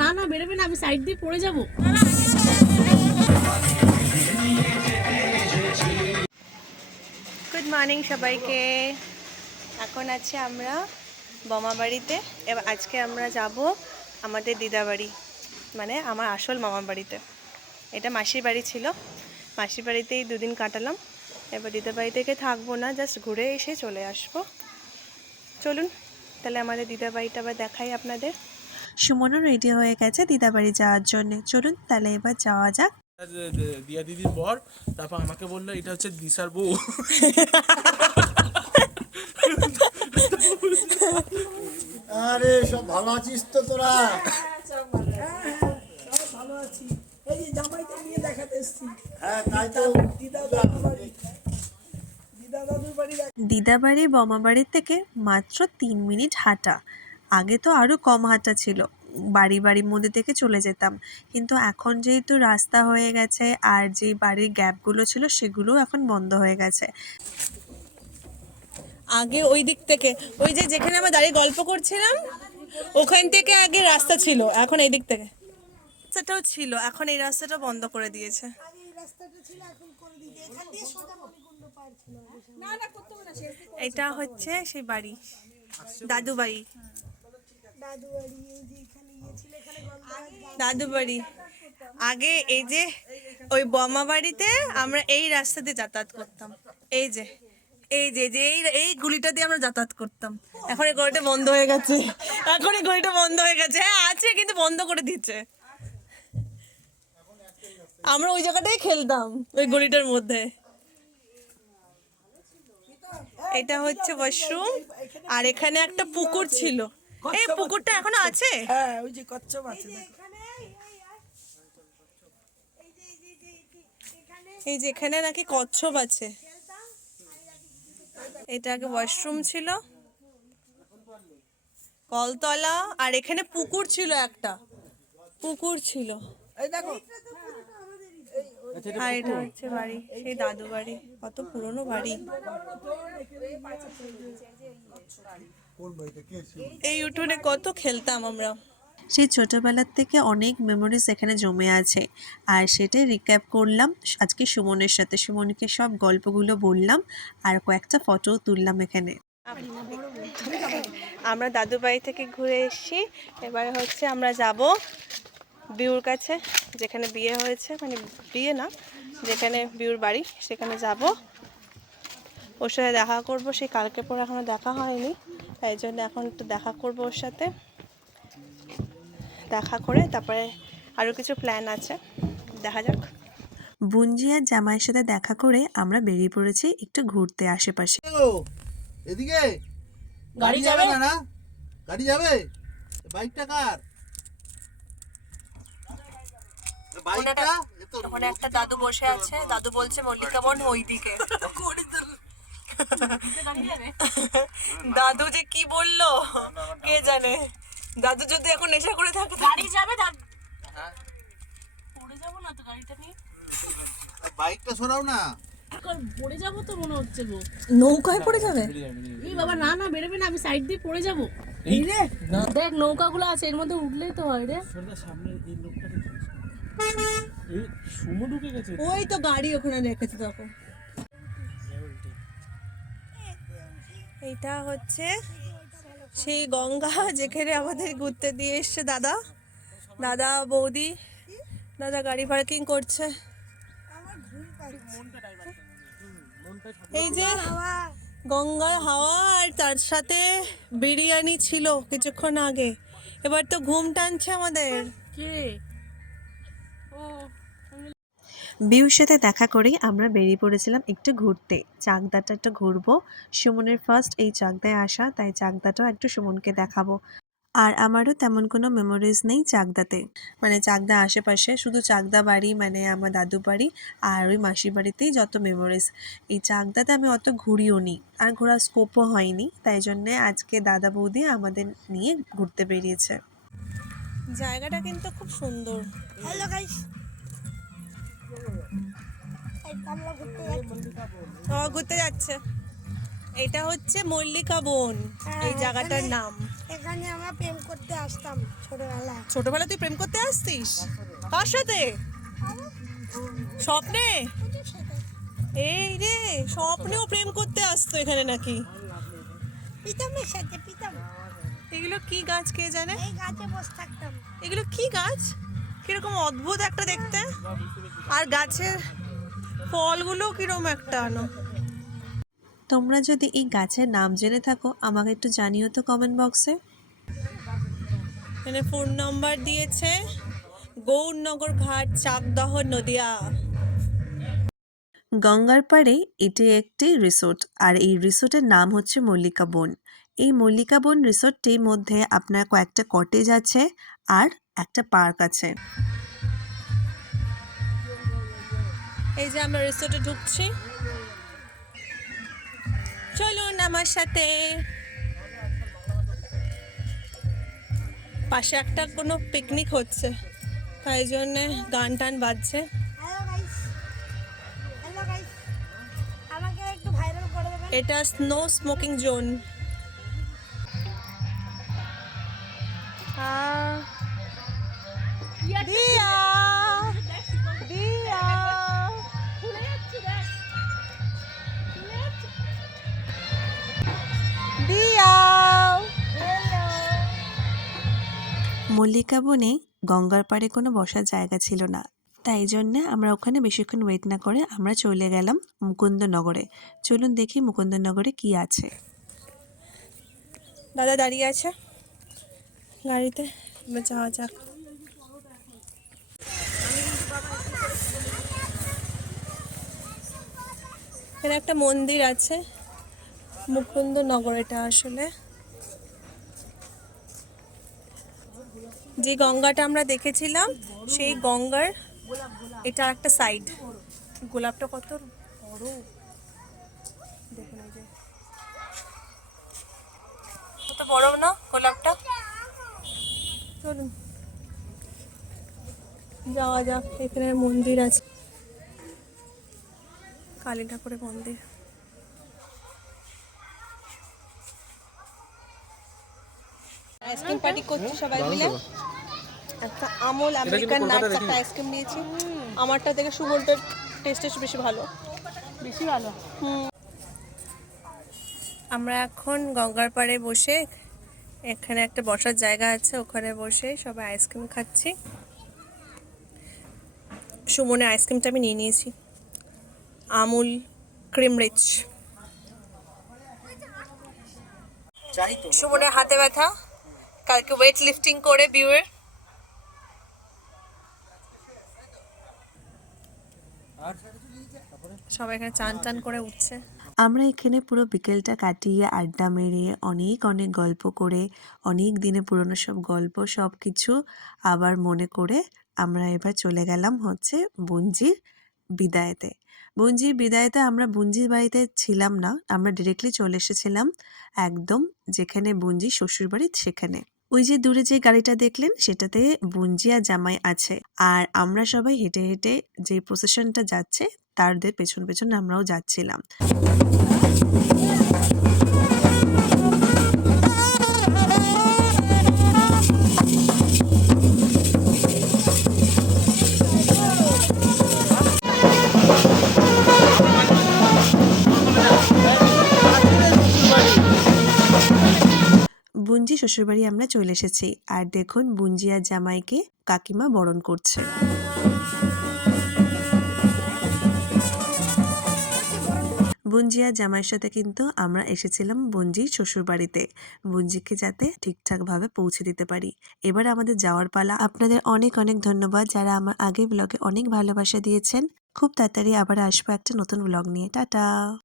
না না, বেরোবে না, আমি সাইড দিয়ে পড়ে যাব। গুড মর্নিং সবাইকে। এখন আছে আমরা বোমা বাড়িতে এবার আজকে আমরা যাব আমাদের দিদা বাড়ি মানে আমার আসল মামার বাড়িতে। এটা মাসির বাড়ি ছিল। মাসির বাড়িতেই দুদিন কাটালাম। এবার দিদা বাড়ি থেকে থাকব না জাস্ট ঘুরে এসে চলে আসব। চলুন, তাহলে আমাদের দিদা বাড়িটা আবার দেখাই আপনাদের। সুমনও রেডি হয়ে গেছে দিদাবাড়ি যাওয়ার জন্য। চলুন তাহলে এবার যাওয়া যাক। দিয়া দিদির বর তারপর আমাকে বলল এটা হচ্ছে দিশার বউ। আরে সব ভালো আছিস তো তোরা? হ্যাঁ তাই তো। দিদাবাড়ি বমাবাড়ির থেকে মাত্র তিন মিনিট হাঁটা। আগে তো আরও কম হাঁটা ছিল। বাড়ি বাড়ির মধ্যে থেকে চলে যেতাম। কিন্তু এখন যেহেতু রাস্তা হয়ে গেছে আর যে বাড়ির গ্যাপগুলো ছিল সেগুলোও এখন বন্ধ হয়ে গেছে। আগে ওই দিক থেকে ওই যে যেখানে আমরা দাঁড়িয়ে গল্প করছিলাম ওখান থেকে আগে রাস্তা ছিল এখন এই দিক থেকে। রাস্তাটাও ছিল এখন এই রাস্তাটা বন্ধ করে দিয়েছে। এটা হচ্ছে সেই বাড়ি দাদু বাড়ি দাদু বাড়ি আগে এই যে ওই বমা বাড়িতে আমরা এই রাস্তা দিয়ে যাতায়াত করতাম। এই যে এই যে যে এই এই গুলিটা দিয়ে আমরা যাতায়াত করতাম। এখন এই গলিটা বন্ধ হয়ে গেছে। এখন এই গলিটা বন্ধ হয়ে গেছে। হ্যাঁ আছে কিন্তু বন্ধ করে দিচ্ছে আমরা ওই জায়গাটাই খেলতাম ওই গলিটার মধ্যে। এটা হচ্ছে ওয়াশরুম আর এখানে একটা পুকুর ছিল। এই পুকুরটা এখনও আছে হ্যাঁ ওই যে কচ্ছপ আছে এই যে এখানে নাকি কচ্ছপ আছে এটা আগে ওয়াশরুম ছিল কলতলা আর এখানে পুকুর ছিল একটা পুকুর ছিল এই দেখো আর এটা হচ্ছে বাড়ি সেই দাদু বাড়ি কত পুরনো বাড়ি এই উঠোনে কত খেলতাম আমরা। সেই ছোটোবেলার থেকে অনেক মেমোরিজ এখানে জমে আছে। আর সেটাই রিক্যাপ করলাম। আজকে সুমনের সাথে সুমনকে সব গল্পগুলো বললাম। আর কয়েকটা ফটো তুললাম এখানে। আমরা দাদু বাড়ি থেকে ঘুরে এসেছি। এবারে হচ্ছে আমরা যাব বিউর কাছে যেখানে বিয়ে হয়েছে। মানে বিয়ে না যেখানে বিউর বাড়ি সেখানে যাব। ওর সাথে দেখা করব। সেই কালকে পর এখনও দেখা হয়নি। তাই জন্য এখন একটু দেখা করব ওর সাথে। দেখা করে তারপরে আরও কিছু প্ল্যান আছে। দেখা যাক। বুঞ্জিয়ার জামাইয়ের সাথে দেখা করে আমরা বেরিয়ে পড়েছি একটু ঘুরতে আশেপাশে। এদিকে? গাড়ি যাবে না গাড়ি যাবে? বাইকটা কার? বাইকটা? একটা দাদু বসে আছে। দাদু বলছে মল্লিকা বোন ওইদিকে। দাদু যে কি বলল? কে জানে? দাদু যদি এখন নেশা করে থাকে গাড়ি যাবে দাদ। পড়ে যাব না তো গাড়িটা নিয়ে। বাইকটা সরাও না। পড়ে যাব তো মনে হচ্ছে গো। নৌকায় পড়ে যাবে? এই বাবা না না বেরোবে না আমি সাইড দিয়ে পড়ে যাব। দেখ নৌকাগুলো আছে এর মধ্যে উঠলেই তো হয় রে। সুমো ঢুকে গেছে। ওই তো গাড়ি ওখানে রেখেছে তখন। এইটা হচ্ছে সেই গঙ্গা যেখানে আমাদের ঘুরতে দিয়ে এসছে দাদা। দাদা বৌদি, দাদা গাড়ি পার্কিং করছে। এই যে গঙ্গার হাওয়া আর তার সাথে বিরিয়ানি ছিল কিছুক্ষণ আগে। এবার তো ঘুম টানছে আমাদের। কে? বিউর সাথে দেখা করেই আমরা বেরিয়ে পড়েছিলাম একটু ঘুরতে। চাকদাটা একটু ঘুরবো। সুমনের ফার্স্ট এই চাকদায় আসা, তাই চাকদাটাও একটু সুমনকে দেখাবো। আর আমারও তেমন কোনো মেমোরিজ নেই চাকদাতে। মানে চাকদা আশেপাশে, শুধু চাকদা বাড়ি মানে আমার দাদু বাড়ি আর ওই মাসির বাড়িতেই যত মেমোরিজ এই চাকদাতে আমি অত ঘুরিও নি, আর ঘোরার স্কোপও হয়নি, তাই জন্যে আজকে দাদা বৌদি আমাদের নিয়ে ঘুরতে বেরিয়েছে। জায়গাটা কিন্তু খুব সুন্দর। হ্যালো গাইস ঘুরতে যাচ্ছে। এটা হচ্ছে মল্লিকা বন এই জায়গাটার নাম। এখানে আমরা প্রেম করতে আসতাম ছোটবেলায়। ছোটবেলা তুই প্রেম করতে আসতিস? কার সাথে? স্বপ্নে? এই রে স্বপ্নেও প্রেম করতে আসতো এখানে নাকি? পিতামের সাথে পিতাম। এগুলো কি গাছ কে জানে? এই গাছে বসে থাকতাম। এগুলো কি গাছ? কীরকম অদ্ভুত একটা দেখতে। আর গাছের ফলগুলো কীরকম একটা আনো? তোমরা যদি এই গাছের নাম জেনে থাকো আমাকে একটু জানিও তো কমেন্ট বক্সে এখানে ফোন নাম্বার দিয়েছে গৌরনগর ঘাট চাকদহ নদিয়া। গঙ্গার পাড়ে এটি একটি রিসোর্ট আর এই রিসোর্টের নাম হচ্ছে মল্লিকা বন। এই মল্লিকা বন রিসোর্টটির মধ্যে আপনার কয়েকটা কটেজ আছে আর একটা পার্ক আছে। এই যে আমরা রিসোর্টে ঢুকছি। চলুন আমার সাথে। পাশে একটা কোনো পিকনিক হচ্ছে। তাই জন্যে গান টান বাজছে এটা স্নো স্মোকিং জোন মল্লিকা বনে গঙ্গার পাড়ে কোনো বসার জায়গা ছিল না। তাই জন্যে আমরা ওখানে বেশিক্ষণ ওয়েট না করে আমরা চলে গেলাম মুকুন্দনগরে। চলুন দেখি মুকুন্দনগরে কি আছে। দাদা দাঁড়িয়ে আছে। গাড়িতে যাওয়া যাক। এখানে একটা মন্দির আছে, মুকুন্দনগর এটা আসলে। যে গঙ্গাটা আমরা দেখেছিলাম, সেই গঙ্গার এটা একটা সাইড গোলাপটা কত বড়? কত বড় না গোলাপটা? চলুন। যাওয়া যাক, এখানে মন্দির আছে। কালী ঠাকুরের মন্দির। আইসক্রিম পার্টি করছি সবাই মিলে। একটা আমল আমেরিকান নাটস একটা আইসক্রিম নিয়েছি। আমারটা থেকে সুবলটার টেস্ট বেশি ভালো। বেশি ভালো। আমরা এখন গঙ্গার পাড়ে বসে এখানে একটা বসার জায়গা আছে ওখানে বসে সবাই আইসক্রিম খাচ্ছি। সুমনের আইসক্রিমটা আমি নিয়ে নিয়েছি। Amul cream rich. সুমনের হাতে ব্যথা। কালকে ওয়েট লিফটিং করে বিউয়ের সবাই এখানে চান করে উঠছে। আমরা এখানে পুরো বিকেলটা কাটিয়ে আড্ডা মেরে অনেক অনেক গল্প করে, অনেক দিনে পুরনো সব গল্প সব কিছু আবার মনে করে আমরা এবার চলে গেলাম হচ্ছে বুঞ্জির বিদায়তে। বুঞ্জির বিদায়তে আমরা বুঞ্জির বাড়িতে ছিলাম না, আমরা ডিরেক্টলি চলে এসেছিলাম একদম যেখানে বুঞ্জি শ্বশুরবাড়ি সেখানে। ওই যে দূরে যে গাড়িটা দেখলেন, সেটাতে বুঞ্জিয়া জামাই আছে। আর আমরা সবাই হেঁটে হেঁটে যে প্রসেশনটা যাচ্ছে তাদের পেছন পেছন আমরাও যাচ্ছিলাম। শ্বশুরবাড়ি আমরা চলে এসেছি। আর দেখুন বুঞ্জিয়া জামাইকে কাকিমা বরণ করছে। বুঞ্জিয়া জামাইয়ের সাথে কিন্তু আমরা এসেছিলাম বুঞ্জির শ্বশুরবাড়িতে। বুঞ্জিকে যাতে ঠিকঠাকভাবে পৌঁছে দিতে পারি। এবার আমাদের যাওয়ার পালা। আপনাদের অনেক অনেক ধন্যবাদ যারা আমার আগের ব্লগে অনেক ভালোবাসা দিয়েছেন। খুব তাড়াতাড়ি আবার আসব একটা নতুন ব্লগ নিয়ে। টাটা!